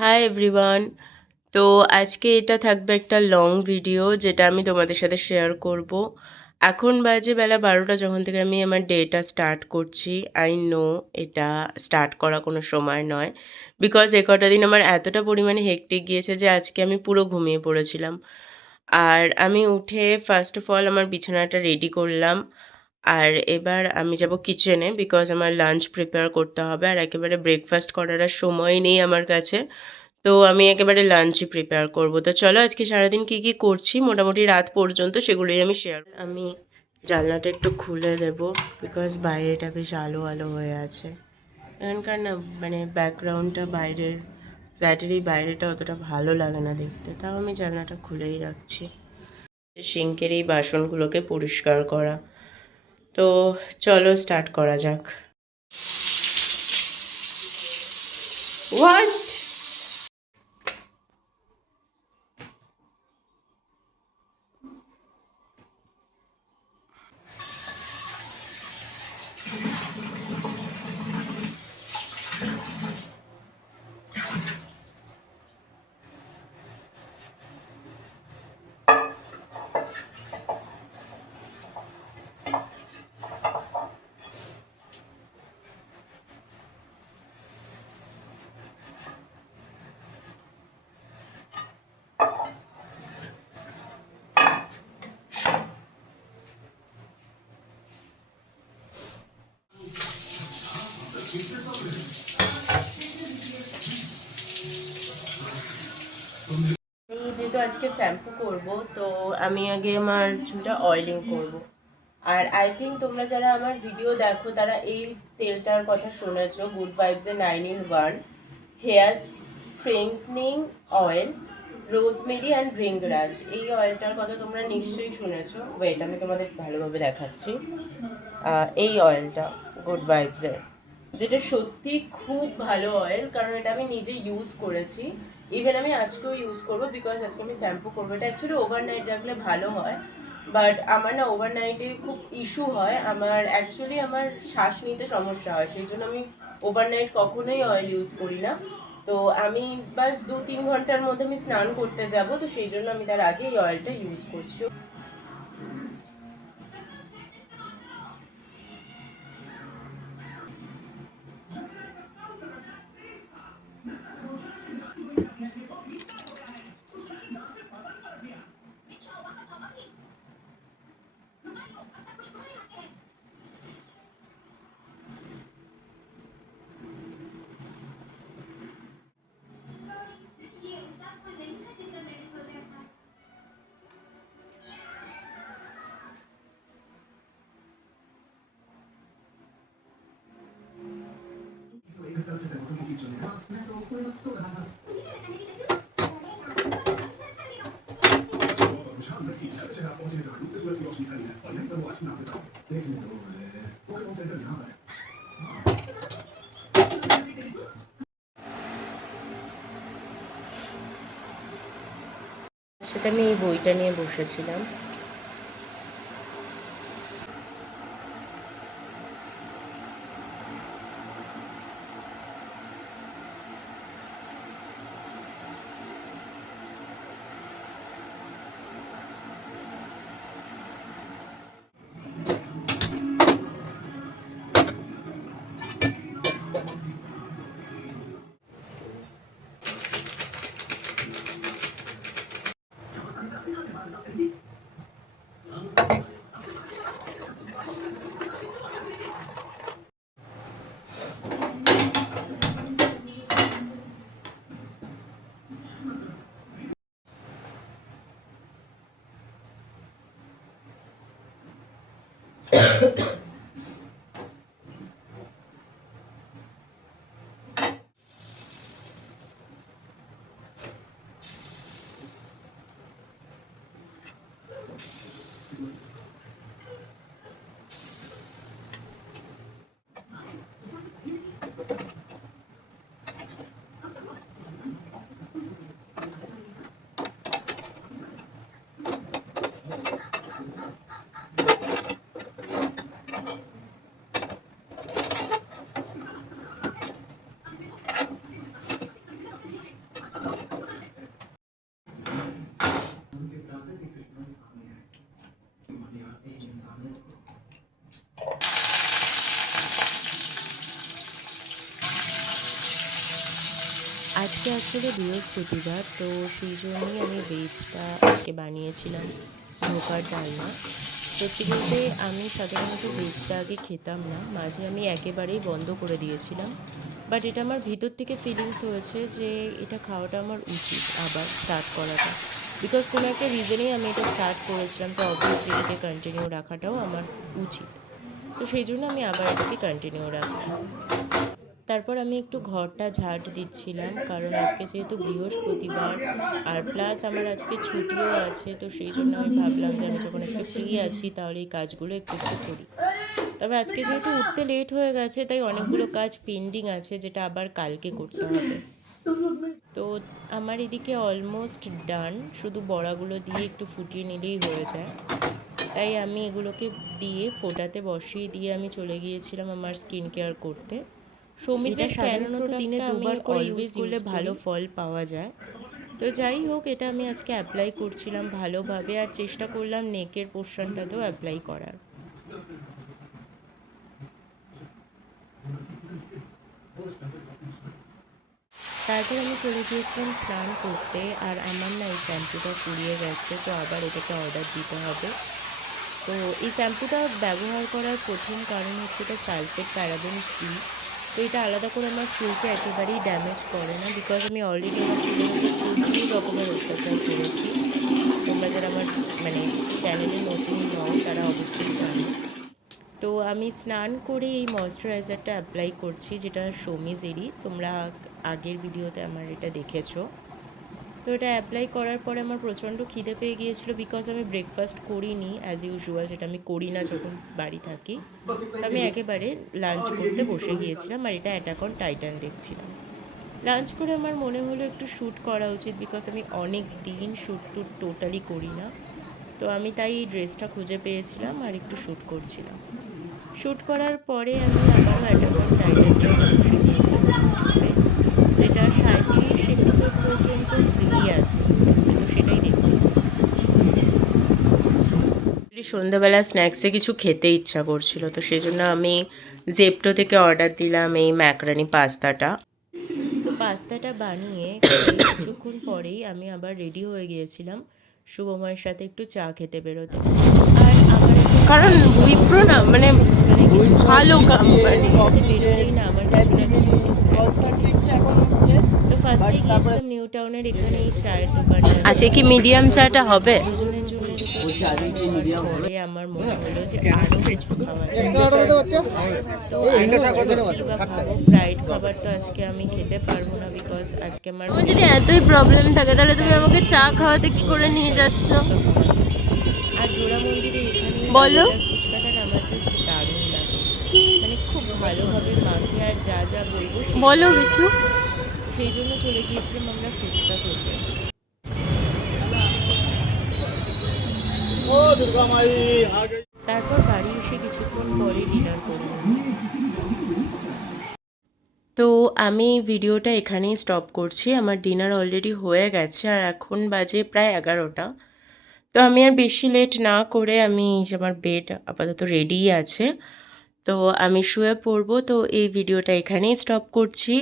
Hi everyone. তো আজকে এটা থাকবে একটা লং ভিডিও যেটা আমি তোমাদের সাথে শেয়ার করব। এখন বাজে বেলা 12টা, যখন থেকে আমি আমার ডেটা স্টার্ট করছি। আই নো এটা স্টার্ট করা কোনো সময় নয়, বিকজ এ কটা দিন আমার এতটা পরিমাণে হেক্টিক গিয়েছে যে আজকে আমি পুরো ঘুমিয়ে পড়েছিলাম। আর আমি উঠে ফার্স্ট অফ অল আমার বিছানাটা রেডি করলাম। আর এবার আমি যাব কিচেনে, বিকজ আমার লাঞ্চ প্রিপেয়ার করতে হবে। আর একেবারে ব্রেকফাস্ট করার আর সময় নেই আমার কাছে। তো আমি একেবারে লাঞ্চই প্রিপেয়ার করব। তো চলো আজকে সারাদিন কি কি করছি মোটামুটি রাত পর্যন্ত সেগুলোই আমি শেয়ার। আমি জানলাটা একটু খুলে দেব, বিকজ বাইরেটা বেশ আলো আলো হয়ে আছে। এখানকার না মানে ব্যাকগ্রাউন্ডটা বাইরের ফ্ল্যাটের এই বাইরেটা অতটা ভালো লাগে না দেখতে, তাও আমি জানলাটা খুলেই রাখছি। সিঙ্কের এই বাসনগুলোকে পরিষ্কার করা। তো চলো স্টার্ট করা যাক। হোয়াট? আমি যেহেতু আজকে শ্যাম্পু করব, তো আমি আগে আমার চুলটা অয়েলিং করব। আর আই থিঙ্ক তোমরা যারা আমার ভিডিও দেখো তারা এই তেলটার কথা শুনেছো, গুড ভাইবসের 9 in 1 hair strengthening oil, rosemary and Bhringraj. এই অয়েলটার কথা তোমরা নিশ্চয়ই শুনেছো। ওয়েট, আমি তোমাদের ভালোভাবে দেখাচ্ছি। এই অয়েলটা গুড ভাইবসের, যেটা সত্যি খুব ভালো অয়েল, কারণ এটা আমি নিজে ইউজ করেছি। ইভেন আমি আজকেও ইউজ করবো, বিকজ আজকে আমি শ্যাম্পু করবো। এটা অ্যাকচুয়ালি ওভারনাইট রাখলে ভালো হয়, বাট আমার না ওভারনাইটে খুব ইস্যু হয়। আমার শ্বাস নিতে সমস্যা হয়, সেই জন্য আমি ওভারনাইট কখনোই অয়েল ইউজ করি না। তো আমি বাস 2-3 ঘন্টার মধ্যে আমি স্নান করতে যাব, তো সেই জন্য আমি তার আগে এই অয়েলটা ইউজ করছি। সেটা আমি এই বইটা নিয়ে বসেছিলাম। আজকে আসলে বৃহস্পতিবার, তো সেই জন্যই আমি ভেজটা আজকে বানিয়েছিলাম, ধোকার ডালনা। সত্যি বলতে আমি সাধারণত ভেজটা আগে খেতাম না, মাঝে আমি একেবারেই বন্ধ করে দিয়েছিলাম। বাট এটা আমার ভিতর থেকে ফিলিংস হয়েছে যে এটা খাওয়াটা আমার উচিত, আবার স্টার্ট করাটা। বিকজ কোনো একটা রিজনেই আমি এটা স্টার্ট করেছিলাম, তো অবভিয়াসলি এটাকে কন্টিনিউ রাখাটাও আমার উচিত। তো সেই জন্য আমি আবার এটাকে কন্টিনিউ রাখছি। তারপর আমি একটু ঘরটা ঝাঁট দিচ্ছিলাম, কারণ আজকে যেহেতু বৃহস্পতিবার আর প্লাস আমার আজকে ছুটিও আছে, তো সেই জন্য আমি ভাবলাম যে আমি যখন আজকে ফ্রি আছি তাহলে এই কাজগুলো একটু একটু করি। তবে আজকে যেহেতু উঠতে লেট হয়ে গেছে, তাই অনেকগুলো কাজ পেন্ডিং আছে যেটা আবার কালকে করতে হবে। তো আমার এদিকে অলমোস্ট ডান, শুধু বড়াগুলো দিয়ে একটু ফুটিয়ে নিলেই হয়ে যায়। তাই আমি এগুলোকে দিয়ে ফোটাতে বসিয়ে দিয়ে আমি চলে গিয়েছিলাম আমার স্কিন কেয়ার করতে। সৌমিজের সাধারণত দিনে দুবার করে ইউজ করলে ভালো ফল পাওয়া যায়। তো যাই হোক, এটা আমি আজকে অ্যাপ্লাই করছিলাম ভালোভাবে, আর চেষ্টা করলাম নেকের পোর্শনটাতেও অ্যাপ্লাই করার। তারপর আমি চলে গিয়েছিলাম স্নান করতে, আর আমার না এই শ্যাম্পুটা ফুরিয়ে গেছে, তো আবার এটাকে অর্ডার দিতে হবে। তো এই শ্যাম্পুটা ব্যবহার করার প্রথম কারণ হচ্ছে এটা সালফেট প্যারাবেন ফ্রি। তো এটা আলাদা করে আমার চুলকে একেবারেই ড্যামেজ করে না, বিকজ আমি অলরেডি আমার চুলের উপর প্রচুর রকমের অত্যাচার করেছি। তোমরা যারা আমার মানে চ্যানেলে নতুন নও তারা অবশ্যই জানো। তো আমি স্নান করে এই ময়শ্চারাইজারটা অ্যাপ্লাই করছি, যেটা সৌমিজেরই, তোমরা আগের ভিডিওতে আমার এটা দেখেছো। তো এটা অ্যাপ্লাই করার পরে আমার প্রচণ্ড খিদে পেয়ে গিয়েছিলো, বিকজ আমি ব্রেকফাস্ট করিনি অ্যাজ ইউজুয়াল, যেটা আমি করি না যখন বাড়ি থাকি। তো আমি একেবারে লাঞ্চ করতে বসে গিয়েছিলাম, আর এটা অ্যাটাক অন টাইটান দেখছিলাম। লাঞ্চ করে আমার মনে হলো একটু শ্যুট করা উচিত, বিকজ আমি অনেক দিন শ্যুট টুট টোটালি করি না। তো আমি তাই এই ড্রেসটা খুঁজে পেয়েছিলাম আর একটু শ্যুট করছিলাম। শ্যুট করার পরে আমি আবারও অ্যাটাক অন টাইটান দেখতে বসে গিয়েছিলাম ইউটিউবে, যেটা 37 এপিসোড পর্যন্ত ফ্রি আছে ইউটিউবে, তো সেটাই দেখছিলাম। সন্ধ্যাবেলা স্ন্যাক্সে কিছু খেতে ইচ্ছা করছিল, তো সেই জন্য আমি জেপ্টো থেকে অর্ডার দিলাম এই ম্যাকারনি পাস্তাটা। তো পাস্তাটা বানিয়ে কিছুক্ষণ পরেই আমি আবার রেডি হয়ে গিয়েছিলাম শুভময়ের সাথে একটু চা খেতে বেরোতে। আর আমার কারণ উইপ্রো না মানে ভালো কোম্পানি, বেরোলেই না আমার কিছু না কিছু একটু স্ন্যাক্স খেতে ইচ্ছা করে। তো ফার্স্টে গিয়েছিলাম নিউ টাউনের এখানে এই চায়ের দোকানে। আচ্ছা, কি মিডিয়াম চাটা হবে? দুজনের জন্য দুটো চা নেওয়ার পরে আমার মনে হলো যে আরও কিছু খাওয়া যায়। তো আরও বা খাবো, ফ্রাইড খাবার তো আজকে আমি খেতে পারবো না, বিকজ আজকে আমার যদি এতই প্রবলেম থাকে তাহলে তুমি আমাকে চা খাওয়াতে কি করে নিয়ে যাচ্ছ? আর জোড়া মন্দিরের এখানেই বলো ফুচকাটা আমার জাস্ট দারুণ লাগে, মানে খুব ভালোভাবে মাখে, আর যা যা বলবো বলো কিছু। সেই জন্য চলে গিয়েছিলাম আমরা ফুচকা খেতে। তারপর বাড়ি এসে কিছুক্ষণ পরে ডিনার করে তো আমি ভিডিওটা এখানেই স্টপ করছি। আমার ডিনার অলরেডি হয়ে গেছে, আর এখন বাজে প্রায় 11টা। তো আমি আর বেশি লেট না করে আমি যে আমার বেড আপাতত রেডিই আছে, তো আমি শুয়ে পড়বো। তো এই ভিডিওটা এখানেই স্টপ করছি।